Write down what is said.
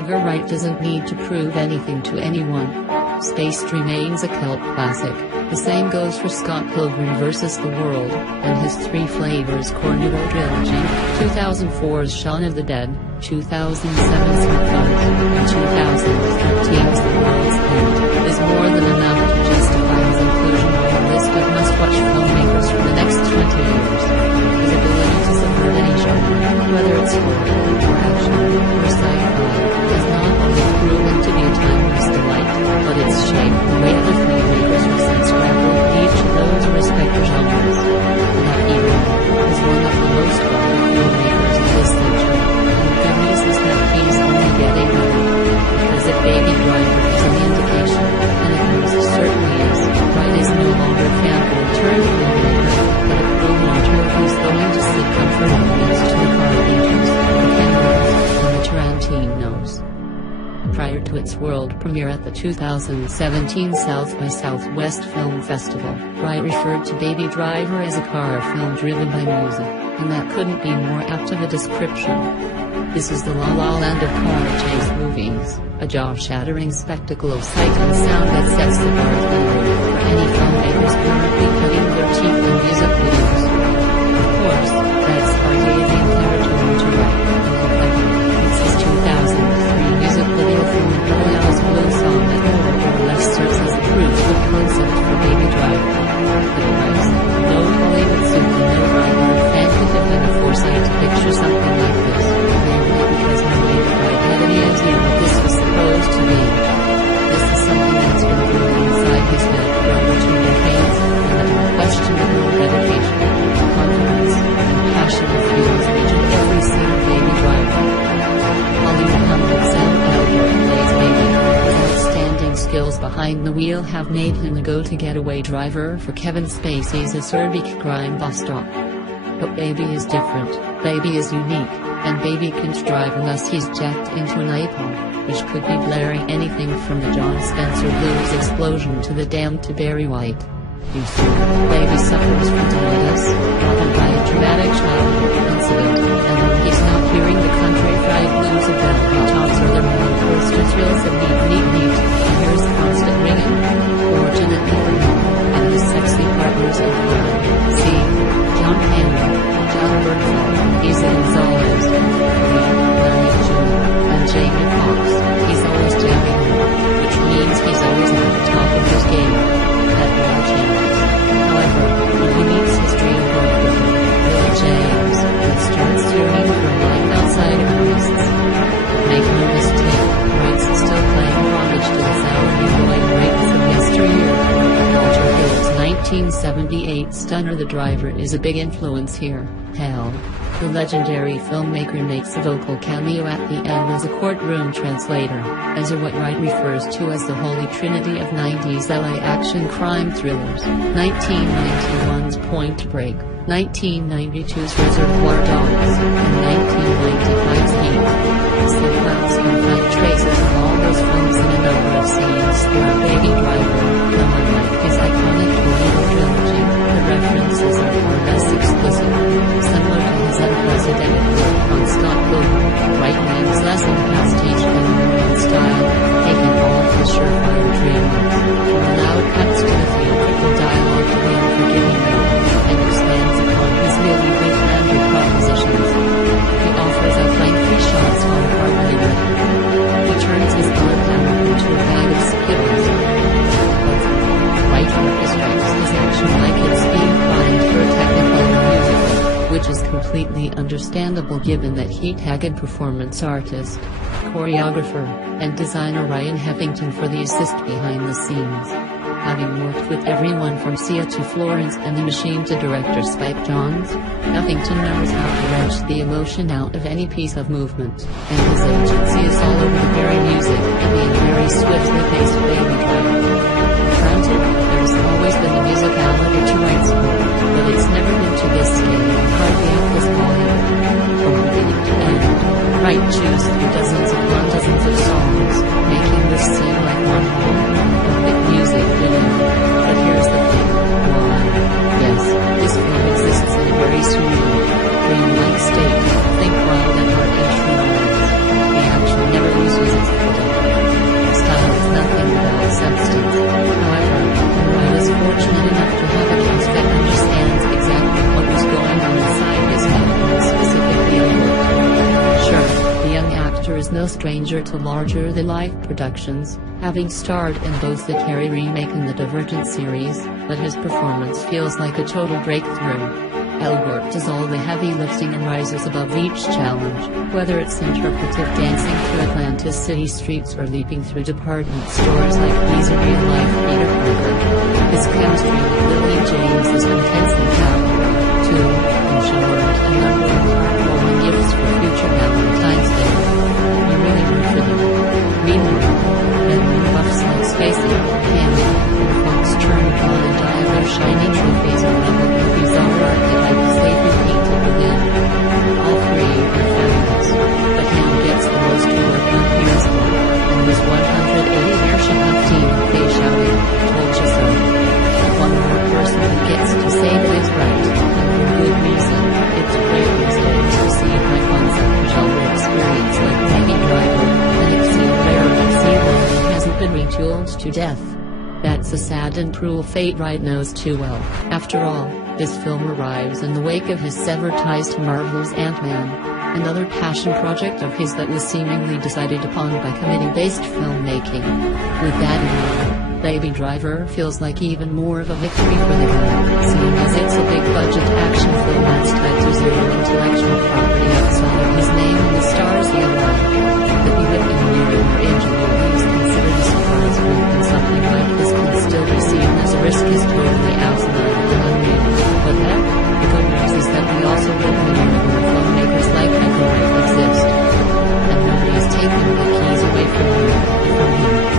Edgar Wright doesn't need to prove anything to anyone. Spaced remains a cult classic. The same goes for Scott Pilgrim vs. the World, and his Three Flavors Carnival trilogy, 2004's Shaun of the Dead, 2007's Heist, and 2013's The World's End, is more than enough to justify his inclusion on the list of must-watch filmmakers for the next 20 years. His ability to subvert any genre, whether it's horror, or action, or sci-fi, has not only proven to be a timeless delight, but it's shaped the way other filmmakers have since grappled with each of those respective genres. That even is one of the most valuable filmmakers of this century, and the good news is that he's only getting better. Because if Baby Driver is any indication, and it most certainly is, Wright is no longer a fanboy turned filmmaker, but a pro-martyr who's going to seek comfort and peace to the Carpenters, the Camerons, and the Tarantinos. Prior to its world premiere at the 2017 South by Southwest Film Festival, Wright referred to Baby Driver as a car film driven by music, and that couldn't be more apt of a description. This is the La La Land of car chase movies, a jaw-shattering spectacle of sight and sound that sets the bar for any filmmakers currently cutting their teeth in music videos. Of course, that's Arcadian territory to Wright, and it's his 2003 music video from the Royals Blue song that more or less serves as proof of concept for Baby Driver. Otherwise, no Hollywood super driver fan could have had the foresight to picture something like this, mainly because nobody but Wright had any idea what this was supposed to be. This is something that's been brewing inside his head for over 2 decades, and that unquestionable dedication, confidence, and passion fuels each and every scene of Baby Driver. Hollywood hunk Ansel Elgort plays Baby. His outstanding skills behind the wheel have made him the go-to getaway driver for Kevin Spacey's acerbic crime boss doc. But Baby is different, Baby is unique, and Baby can't drive unless he's jacked into an iPod, which could be blaring anything from the John Spencer Blues explosion to the Damn to Barry White. You see, Baby suffers from tinnitus, often by a traumatic childhood incident, and when he's not hearing the country fried blues of Bell tops or the roller coaster thrills of neat, he hears the constant ringing, fortunately for him, and his sexy partners in crime. See, John Hammond, John Bernthal, he's in Zola's, Larry June, and Jamie Foxx, he's always jamming them, which means he's always at the top of his game. That never changes. However, when he meets his dream girlfriend, Lily James, and starts yearning for life outside of heists. Make no mistake, Wright's still playing homage to the sour-new boy greats of yesteryear. Walter Hill's 1978 stunner The Driver is a big influence here. Hell, the legendary filmmaker makes a vocal cameo at the end as a courtroom translator, as are what Wright refers to as the holy trinity of 90s LA action crime thrillers, 1991's Point Break, 1992's Reservoir Dogs, and 1995's Heat. So clouds can find traces of all those films in a number of scenes throughout Baby Driver, though unlike his iconic Tornado trilogy, the references are far less explicit. Similar to his unprecedented work on Scott Pilgrim, Wright leans less on pastiche than more on style, taking all of the surefire dreamers, from the loud cuts to the theatrical dialogue to the unforgiving note, and expands upon his really big-handed propositions. He offers up lengthy shots on hardly ready. He turns his blood hammer into a bag of skittles. But Wright orchestrates his action like it's being primed for a technical musical, which is completely understandable given that he tagged performance artist, choreographer, and designer Ryan Heffington for the assist behind the scenes. Having worked with everyone from Sia to Florence and the Machine to director Spike Jonze, Heffington knows how to wrench the emotion out of any piece of movement, and his agency is all over the very music and the very swiftly paced Baby Driver. Granted, there's always been the musicality to Wright's work, but it's never been to this scale and hardly at this volume. From beginning to end, Wright chews through dozens upon dozens of songs, making this seem like one whole, epic music video. But here's the thing, why? Yes, this film exists in a very surreal, dreamlike state. Think wild and heart-insurance. The action no stranger to larger-than-life productions, having starred in both the Carrie remake and the Divergent series, but his performance feels like a total breakthrough. Elgort does all the heavy lifting and rises above each challenge, whether it's interpretive dancing through Atlantis city streets or leaping through department stores like he's a real-life Peter Parker. His chemistry with Lily James is intensely powerful, too, and she earned a number of heartwarming gifts for future Valentine's Day. You really root for them. Meanwhile, bedroom buffs like Spacey, Candy, and folks turn on and die of their shiny trophies or level with bizarre archetypes they've been painted within. All three are fabulous, but Cam gets the most work on here's one, and his 180-year team face shouting, "Told you so." One more person who gets to say that is right, and for good reason. It's great these days to see my concept genre experience like Baby Driver, and it seemed rare to see one that hasn't been retooled to death. That's a sad and cruel fate Wright knows too well. After all, this film arrives in the wake of his severed ties to Marvel's Ant-Man, another passion project of his that was seemingly decided upon by committee-based filmmaking. With that in mind, Baby Driver feels like even more of a victory for the guy, seeing as it's a big-budget action film that's tied to zero intellectual property outside of his name and the stars he aligned.